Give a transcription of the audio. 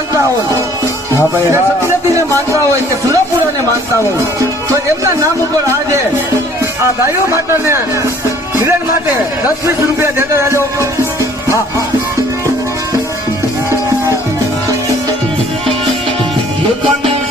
માંગતા હોય, હા ભાઈ કે હા. સપ્તતીને માનતા હોય કે સુરપુરાને માનતા હોય, તો એમના નામ ઉપર આજે આ ગાયો માતાને મિલન માટે 10-20 રૂપિયા દેતા રહેજો. હા હા. દુકાનનું